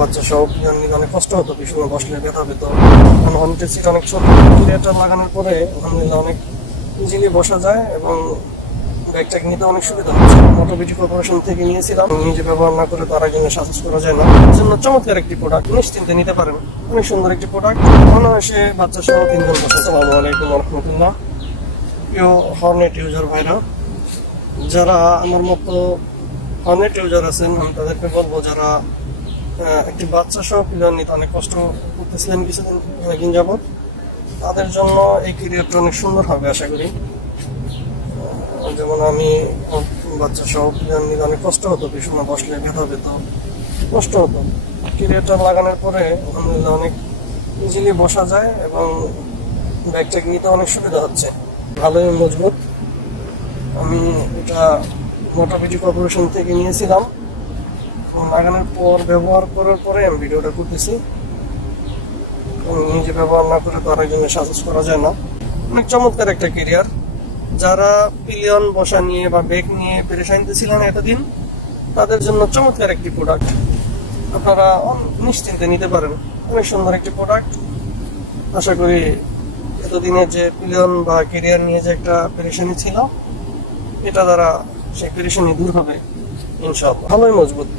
বাচ্চা সহ নিতে অনেক কষ্ট হতো, পিছনে বসলে ব্যথা পেত। হর্নেটের সিট অনেক ছোট, ক্যারিয়ারটা লাগানোর পরে আলহামদুলিল্লাহ অনেক ইজিলি বসা যায় এবং ব্যাগটাকে নিতে অনেক সুবিধা হচ্ছে। মোটোবিটি কর্পোরেশন থেকে নিয়েছিলাম, নিজে ব্যবহার না করে তো আরেকজনের সাজেস্ট করা যায় না। এর জন্য চমৎকার একটি প্রোডাক্ট, নিশ্চিন্তে নিতে পারেন। অনেক সুন্দর একটি প্রোডাক্ট, অনায়াসে বাচ্চা সহ 3 জন বসে। আসসালামু আলাইকুম ওয়া রাহমাতুল্লাহ। প্রিয় হর্নেট ইউজার ভাইরা, যারা আমার মতো হর্নেট ইউজার আছেন, আমি তাদেরকে বলবো যারা একটি বাচ্চা সহ পিলিয়ন নিতে অনেক কষ্ট করতেছিলেন কিছুদিন যাবৎ, তাদের জন্য এই ক্যারিয়ারটা অনেক সুন্দর হবে আশা করি। যেমন আমি বাচ্চা সহ পিলিয়ন নিতে অনেক কষ্ট হতো, পিছনে বসলে ব্যথা পেত, কষ্ট হতো। ক্যারিয়ারটা লাগানোর পরে আলহামদুলিল্লাহ অনেক ইজিলি বসা যায় এবং ব্যাগটাকে নিতে অনেক সুবিধা হচ্ছে, ভালোই মজবুত। আমি এটা মোটোবিটি কর্পোরেশন থেকে নিয়েছিলাম, লাগানোর পর ব্যবহার করার পরে আমি ভিডিওটা করতেছি। নিজে ব্যবহার না করে তো আরেকজনের সাজেস্ট করা যায় না। অনেক চমৎকার একটা ক্যারিয়ার। যারা পিলিয়ন বসা নিয়ে বা ব্যাগ নিয়ে পেরেশানিতে ছিলেন এতদিন, তাদের জন্য চমৎকার একটি প্রোডাক্ট, আপনারা নিশ্চিন্তে নিতে পারেন। অনেক সুন্দর একটি প্রোডাক্ট। আশা করি এতদিনের যে পিলিয়ন বা ক্যারিয়ার নিয়ে যে একটা পেরেশানি ছিল, এটা দ্বারা সেই পেরেশানি দূর হবে ইনশাআল্লাহ। ভালোই মজবুত,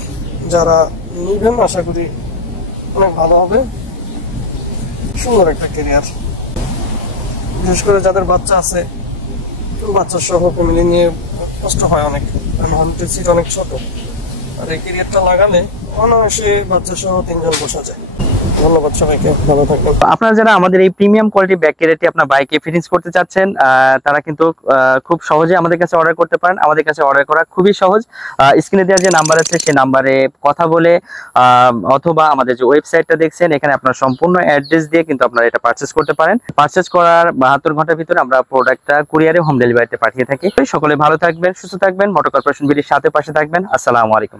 যারা নিবেন আশা করি অনেক ভালো হবে। সুন্দর একটা ক্যারিয়ার, বিশেষ করে যাদের বাচ্চা আছে, বাচ্চা সহ ফ্যামিলি নিয়ে কষ্ট হয় অনেক, কারণ হর্নেটের সিট অনেক ছোট। আর এই ক্যারিয়ারটা লাগালে অনায়াসে বাচ্চা সহ 3 জন বসা যায়। ধন্যবাদ সবাইকে, ভালো থাকবেন। আপনারা যারা আমাদের এই প্রিমিয়াম কোয়ালিটি ব্যাক ক্যারিয়ারটি আপনার বাইকে ফিটিংস করতে চাচ্ছেন, তারা কিন্তু খুব সহজে আমাদের কাছে অর্ডার করতে পারেন। আমাদের কাছে অর্ডার করা খুবই সহজ। স্ক্রিনে দেওয়া যে নাম্বার আছে সেই নাম্বারে কথা বলে অথবা আমাদের যে ওয়েবসাইটটা দেখছেন, এখানে আপনার সম্পূর্ণ অ্যাড্রেস দিয়ে কিন্তু আপনারা এটা পারচেজ করতে পারেন। পারচেজ করার 72 ঘন্টার ভিতরে আমরা প্রোডাক্টটা কুরিয়ারে হোম ডেলিভারিতে পাঠিয়ে থাকি। সকলে ভালো থাকবেন, সুস্থ থাকবেন, মোটর কর্পোরেশন বিডির সাথে পাশে থাকবেন। আসসালামু আলাইকুম।